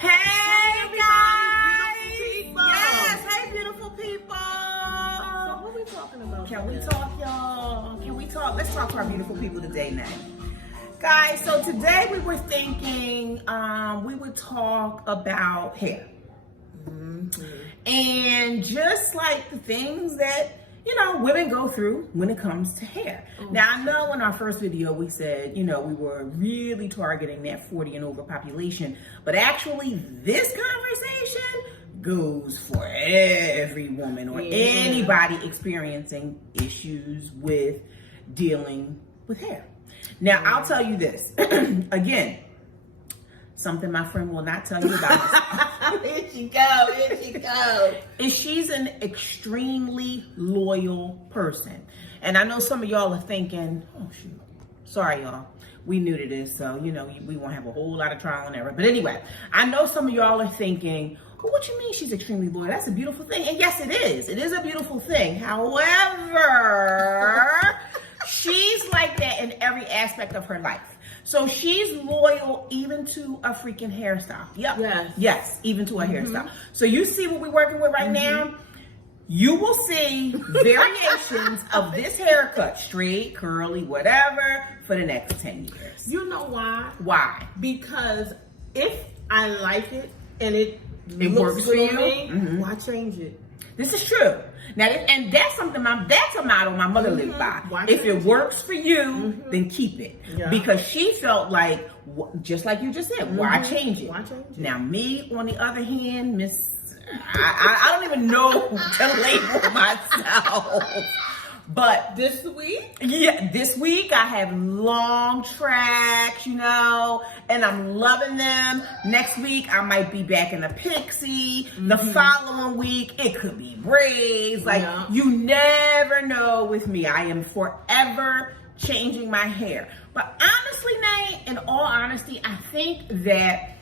Hey guys! Beautiful people. Yes, hey beautiful people! So what are we talking about? Can we talk, y'all? Can we talk? Let's talk to our beautiful people today now. Guys, so today we were thinking we would talk about hair. And just like the things that, you know, women go through when it comes to hair. Now, I know in our first video we said, you know, we were really targeting that 40 and over population, but actually this conversation goes for every woman or anybody experiencing issues with dealing with hair. Now, I'll tell you this, again, something my friend will not tell you about. Here she go. Is she's an extremely loyal person. And I know some of y'all are thinking, oh shoot, sorry y'all, we new to this, so you know, we won't have a whole lot of trial and error. But anyway, I know some of y'all are thinking, oh, what you mean she's extremely loyal? That's a beautiful thing. And yes, it is. It is a beautiful thing. However, she's like that in every aspect of her life. So she's loyal even to a freaking hairstyle. Yep. Yes, even to a hairstyle. So you see what we're working with right now? You will see variations of this haircut, straight, curly, whatever, for the next 10 years. You know why? Why? Because if I like it and it looks works for good you, on me, why change it? This is true. Now, and that's something, that's a motto my mother lived by. If it works for you, then keep it. Yeah. Because she felt like, just like you just said, why change it? Why change it? Now, me, on the other hand, Miss, I don't even know to label myself. But This week I have long tracks, you know, and I'm loving them. Next week, I might be back in a pixie. The following week, it could be braids. Like, you never know with me. I am forever changing my hair. But honestly, Nay, in all honesty, I think that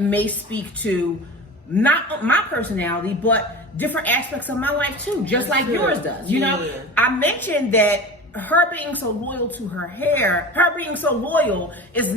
may speak to not my personality, but different aspects of my life too, just like yours does. You know, I mentioned that her being so loyal to her hair, her being so loyal is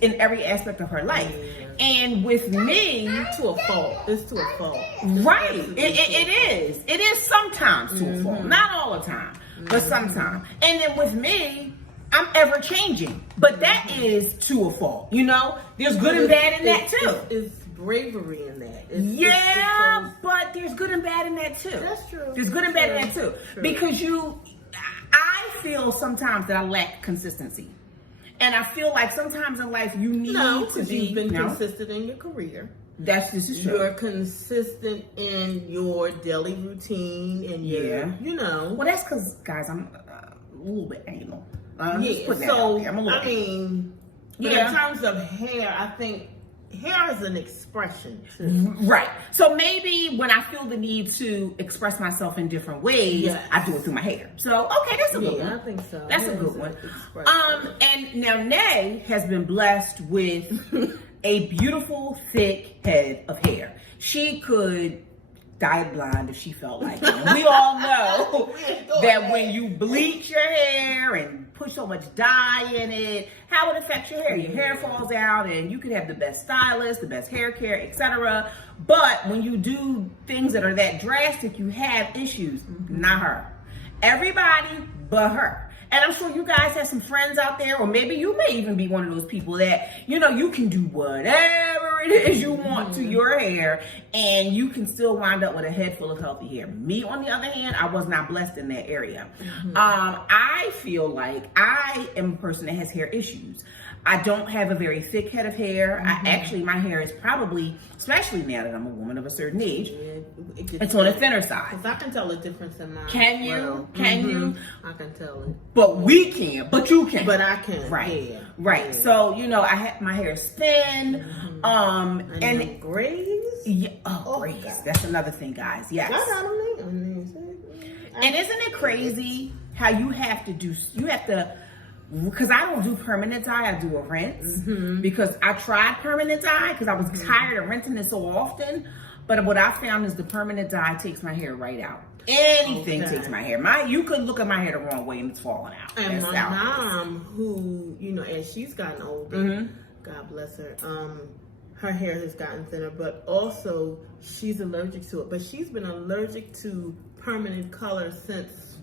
in every aspect of her life. And with me, to a fault. It's to a fault. Right. It is sometimes to a fault. Not all the time, but sometimes. And then with me, I'm ever changing, but that is to a fault. You know, there's good and bad in that too. It's bravery in that. But there's good and bad in that too. That's true. There's good and bad in that too. True. Because I feel sometimes that I lack consistency. And I feel like sometimes in life you need to be. You've been consistent in your career. This is true. You're consistent in your daily routine and your, you know. Well, that's because, guys, I'm a little bit anal. In terms of hair, I think hair is an expression too. Right. So maybe when I feel the need to express myself in different ways, I do it through my hair. So, okay, that's a good one. I think so. That's a good one. And now Nay has been blessed with a beautiful, thick head of hair. She could dye it blonde if she felt like it. And we all know that when you bleach your hair and put so much dye in it, how it affects your hair. Your hair falls out, and you could have the best stylist, the best hair care, etc. But when you do things that are that drastic, you have issues. Not her. Everybody but her. And I'm sure you guys have some friends out there, or maybe you may even be one of those people that, you know, you can do whatever it is you want to your hair, and you can still wind up with a head full of healthy hair. Me, on the other hand, I was not blessed in that area. I feel like I am a person that has hair issues. I don't have a very thick head of hair. My hair is probably, especially now that I'm a woman of a certain age, it's on the thinner side. Because I can tell the difference in mine. Can you? Can you? I can tell it. But we can't. But you can. But I can. Right. Yeah. Right. Yeah. So, you know, my hair is thin. And grays? Yeah. Oh, grays. God. That's another thing, guys. Yes. And isn't it crazy how you have to, because I don't do permanent dye, I do a rinse. Because I tried permanent dye because I was tired of rinsing it so often. But what I found is the permanent dye takes my hair right out. Anything takes my hair. You could look at my hair the wrong way and it's falling out. And my mom, who, you know, as she's gotten older, God bless her, her hair has gotten thinner, but also she's allergic to it. But she's been allergic to permanent color since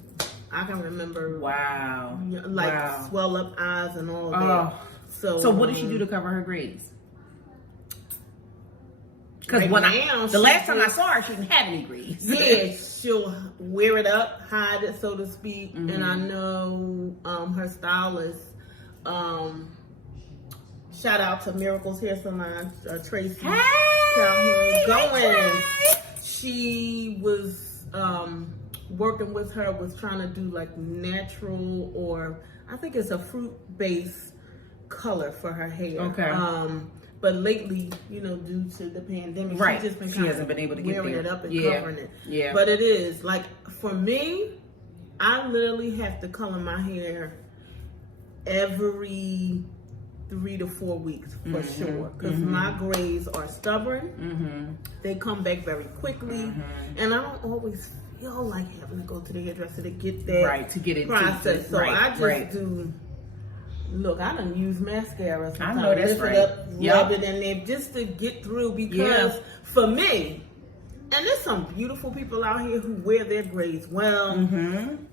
I can remember. Wow. Like swell up eyes and all that. So what did she do to cover her grays? Because right the last time I saw her, she didn't have any grays. Yeah, she'll wear it up, hide it, so to speak. And I know her stylist. Shout out to Miracles Hair Salon, Tracy Calhoun Goins. She was working with her, was trying to do like natural, or I think it's a fruit-based color for her hair. Okay. But lately, you know, due to the pandemic, right, she's just been she hasn't been able to get wearing there. it up and Yeah. covering it. Yeah. But it is like, for me, I literally have to color my hair every 3 to 4 weeks for sure, because my grays are stubborn. They come back very quickly, and I don't always feel like having to go to the hairdresser to get that to get it process. So I just do. Look, I done use mascara sometimes. I know that's lift right. it up, rub it in there just to get through, because for me, and there's some beautiful people out here who wear their grays well.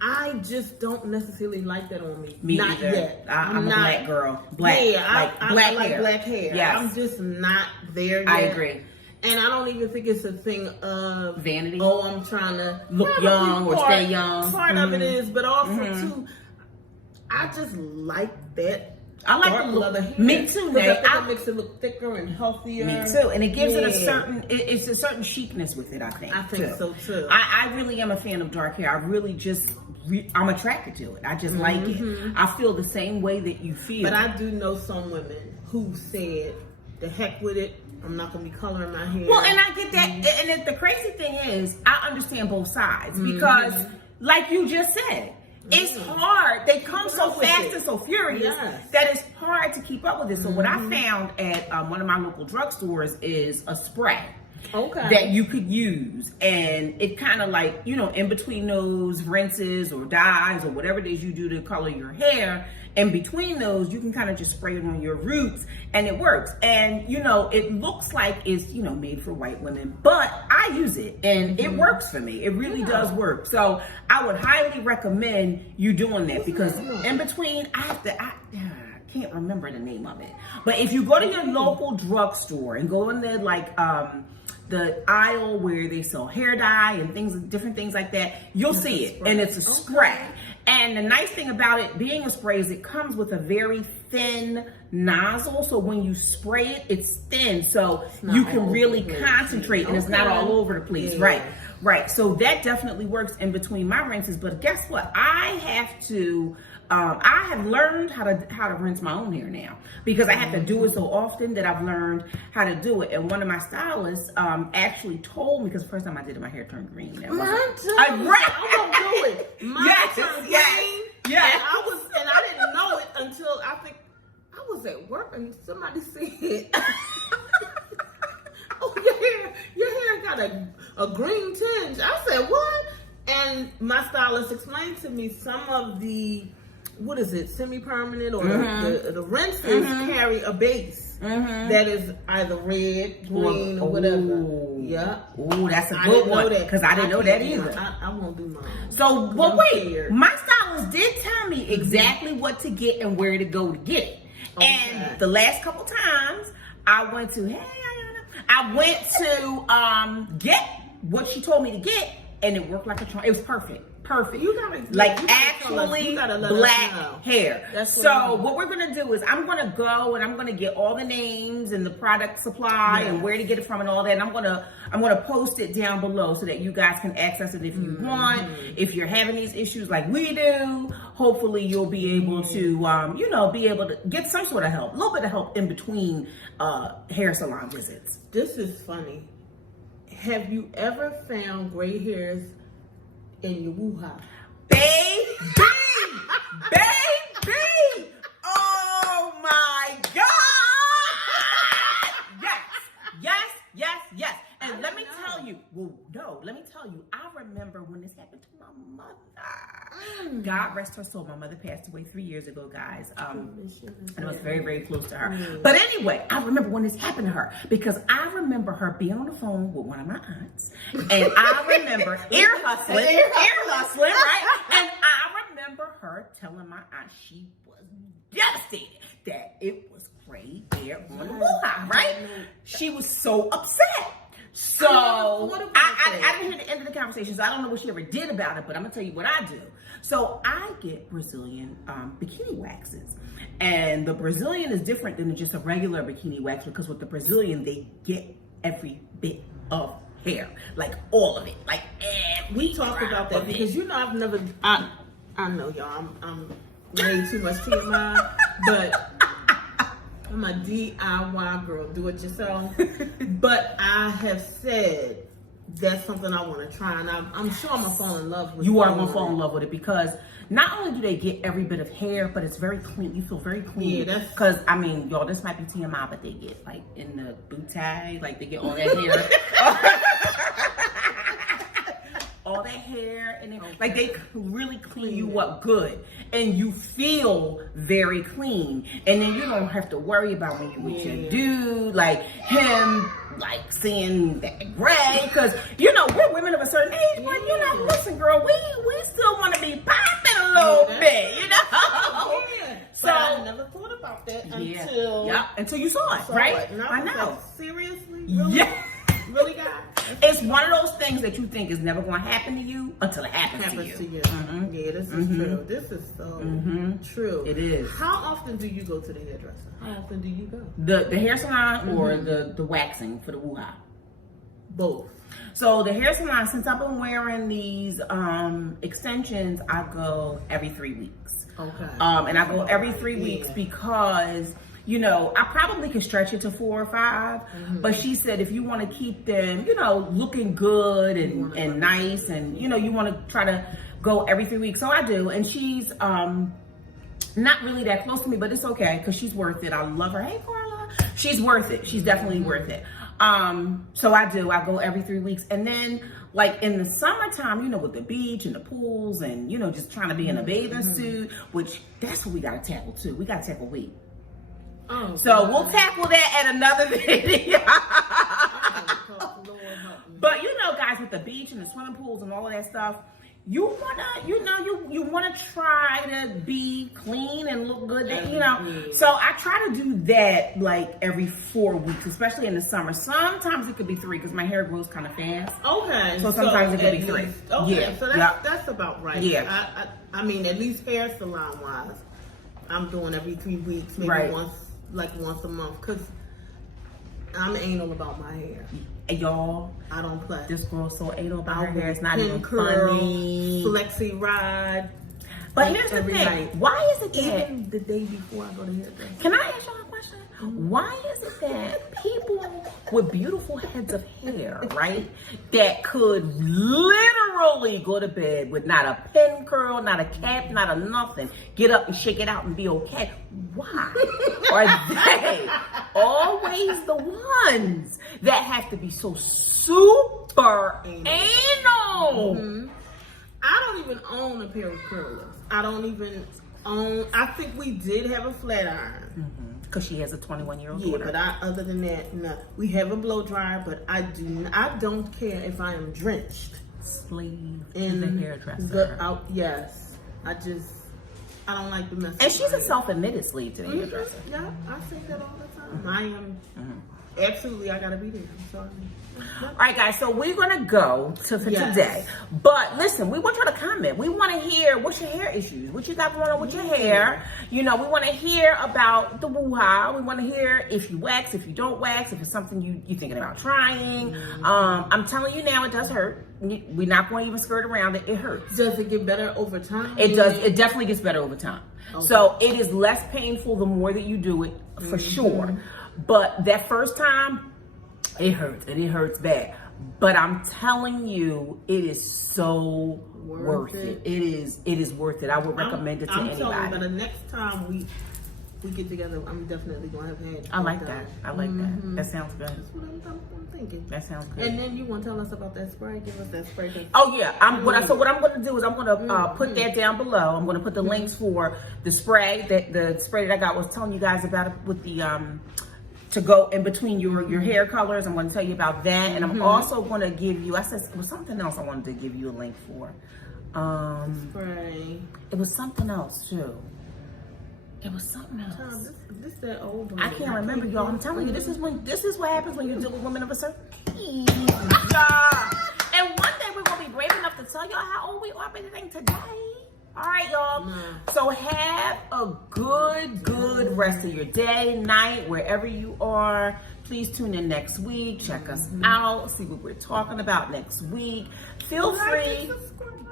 I just don't necessarily like that on me. Me not either. yet. I'm a black girl. Black. Yeah, I black like hair. black hair. Yes. I'm just not there yet. I agree. And I don't even think it's a thing of vanity. Oh, I'm trying to look young or stay young. Part of it is, but also too, I just like that. I like the look. Hair. Me too, Nate. I think it makes it look thicker and healthier. Me too, and it gives it a certain, it's a certain chicness with it. I think. I think so too. I really am a fan of dark hair. I really just, I'm attracted to it. I just like it. I feel the same way that you feel. But I do know some women who said, "The heck with it. I'm not gonna be coloring my hair." Well, and I get that. And the crazy thing is, I understand both sides because, like you just said. It's hard. They come so fast and so furious that it's hard to keep up with it. So what I found at one of my local drugstores is a spray that you could use, and it kind of like, you know, in between those rinses or dyes or whatever it is you do to color your hair, in between those you can kind of just spray it on your roots and it works. And you know, it looks like it's, you know, made for white women, but I use it and it works for me. It really does work. So I would highly recommend you doing that, because in between I can't remember the name of it, but if you go to your local drugstore and go in there, like the aisle where they sell hair dye and things, different things like that, you'll see it, and it's a spray. And the nice thing about it being a spray is it comes with a very thin nozzle, so when you spray it, it's thin, so you can really concentrate, and it's not all over the place. Right. So that definitely works in between my rinses. But guess what? I have learned how to rinse my own hair now, because I have to do it so often that I've learned how to do it. And one of my stylists actually told me, because the first time I did it, my hair turned green. Mine too. I'm gonna do it. Mine turned green. Yeah. And I didn't know it until I think I was at work and somebody said, "Oh, your hair got a green tinge." I said, "What?" And my stylist explained to me some of the, what is it, semi-permanent or the rinses carry a base that is either red, green, or whatever. Yeah. Ooh, that's a good one, because I didn't know that either. I won't do mine. So, well, wait, my stylist did tell me exactly what to get and where to go to get it. And the last couple times I went to, get what she told me to get, and it worked like a charm. It was perfect. You gotta actually black hair. What we're gonna do is I'm gonna go and I'm gonna get all the names and the product supply and where to get it from and all that. And I'm gonna post it down below so that you guys can access it if you want. If you're having these issues like we do, hopefully you'll be able to be able to get some sort of help, a little bit of help in between hair salon visits. This is funny. Have you ever found gray hairs in your woo-ha? Baby! Oh my God! Yes. And let me tell you, I remember when this happened to my mother. God rest her soul. My mother passed away 3 years ago, guys. And I was very, very close to her. But anyway, I remember when this happened to her because I remember her being on the phone with one of my aunts. And I remember ear hustling, right? And I remember her telling my aunt she was devastated that it was gray hair on the wall, right? She was so upset. So I didn't hear the end of the conversation, so I don't know what she ever did about it, but I'm gonna tell you what I do. So I get Brazilian bikini waxes, and the Brazilian is different than just a regular bikini wax because with the Brazilian they get every bit of hair, like all of it, like we talked about that because I've never. I know y'all. I'm way too much TMI, but. I'm a DIY girl, do it yourself. But I have said that's something I want to try, and I'm sure I'm gonna fall in love with it. You are gonna fall in love with it because not only do they get every bit of hair, but it's very clean. You feel very clean. Yeah, because I mean, y'all, this might be TMI, but they get like in the booty, like they get all that hair. All that hair and like they really clean you up good and you feel very clean, and then you don't have to worry about when you with your dude, like him like seeing that gray, because we're women of a certain age, but listen girl, we still want to be popping a little bit, So I never thought about that until you saw it, right? I know. Like, seriously? Really? Yeah. Really, guys? It's one of those things that you think is never going to happen to you until it happens to you. Mm-hmm. Yeah, this is true. This is so true. It is. How often do you go to the hairdresser? How often do you go? The hair salon or the waxing for the woo-ha? Both. So the hair salon, since I've been wearing these extensions, I go every 3 weeks. Okay. And I go every 3 weeks because... I probably could stretch it to 4 or 5, but she said if you want to keep them, looking good and nice, and you want to try to go every 3 weeks. So I do, and she's not really that close to me, but it's okay because she's worth it. I love her. Hey, Carla, she's worth it. She's definitely worth it. So I do. I go every 3 weeks, and then like in the summertime, with the beach and the pools, and just trying to be in a bathing suit, which that's what we gotta tackle too. We gotta tackle weight. Oh, so we'll tackle that at another video. But guys, with the beach and the swimming pools and all of that stuff, you wanna try to be clean and look good. So I try to do that like every 4 weeks, especially in the summer. Sometimes it could be 3 because my hair grows kind of fast. Okay. So sometimes it could be 3. Okay. Yeah. So that's about right. Yeah. I mean, at least hair salon wise, I'm doing every 3 weeks, maybe once a month, because I'm anal about my hair. Y'all, I don't play. This girl's so anal about her hair. It's not even curl, funny. Flexi ride. But here's the thing. Night. Why is it that... Even the day before I go to hairdresser. Can I ask y'all a question? Why is it that people with beautiful heads of hair, right, that could literally go to bed with not a pin curl, not a cap, not a nothing, get up and shake it out and be okay? Why are they always the ones that have to be so super anal? I don't even own a pair of curlers. I don't even own... I think we did have a flat iron. Because she has a 21-year-old daughter. But other than that, no. We have a blow dryer, but I don't care if I am drenched. Slave in the hairdresser. Yes. I don't like the mess. And she's a self-admitted slave to the hairdresser. Yeah, I say that all the time. I am absolutely, I gotta be there. I'm sorry. All right, guys, so we're gonna go for today. But listen, we want you to comment. We want to hear what's your hair issues, what you got going on with your hair. We want to hear about the woo-ha. We want to hear if you wax, if you don't wax, if it's something you're thinking about trying. I'm telling you now, it does hurt. We're not going to even skirt around it. It hurts. Does it get better over time? It does. It definitely gets better over time. Okay. So it is less painful the more that you do it, for sure. But that first time, it hurts, and it hurts bad. But I'm telling you, it is so worth it. It is worth it. I would recommend it to anybody. I'm telling you, the next time we get together, I'm definitely gonna have hair. I like that. I like that. That sounds good. That's what I'm thinking. That sounds good. And then you want to tell us about that spray? Give us that spray. Oh yeah, so what I'm going to do is I'm going to put that down below. I'm going to put the links for the spray that I got, was telling you guys about it with the to go in between your hair colors. I'm going to tell you about that, and I'm also going to give you. I said it was something else I wanted to give you a link for. Spray. It was something else too. It was something else. This that old one. I can't remember, y'all. I'm telling you, this is what happens when you deal with women of a certain age. And one day we're gonna be brave enough to tell y'all how old we are, but it ain't today. All right, y'all. So have a good rest of your day, night, wherever you are. Please tune in next week. Check us out. See what we're talking about next week. Feel free.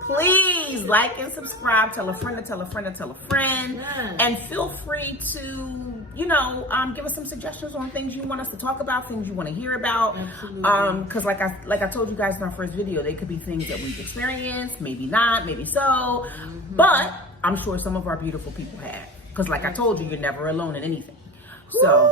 Please like and subscribe. Tell a friend to tell a friend to tell a friend. Yes. And feel free to, give us some suggestions on things you want us to talk about, things you want to hear about. Absolutely. Because like I told you guys in our first video, they could be things that we've experienced, maybe not, maybe so. But I'm sure some of our beautiful people have. Because like I told you, you're never alone in anything. So,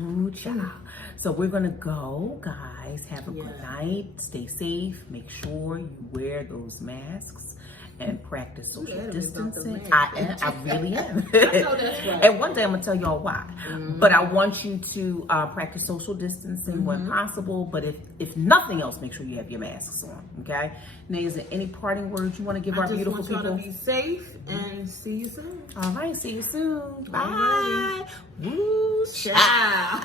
ooh, child. So we're gonna go, guys. Have a good night. Stay safe. Make sure you wear those masks and practice social distancing. I really am. I know that's right. And one day I'm gonna tell y'all why. But I want you to practice social distancing when possible. But if nothing else, make sure you have your masks on. Okay. Now, is there any parting words you want to give our beautiful people? I just want y'all to be safe and see you soon. All right. See you soon. Bye. Right. Woo, ciao.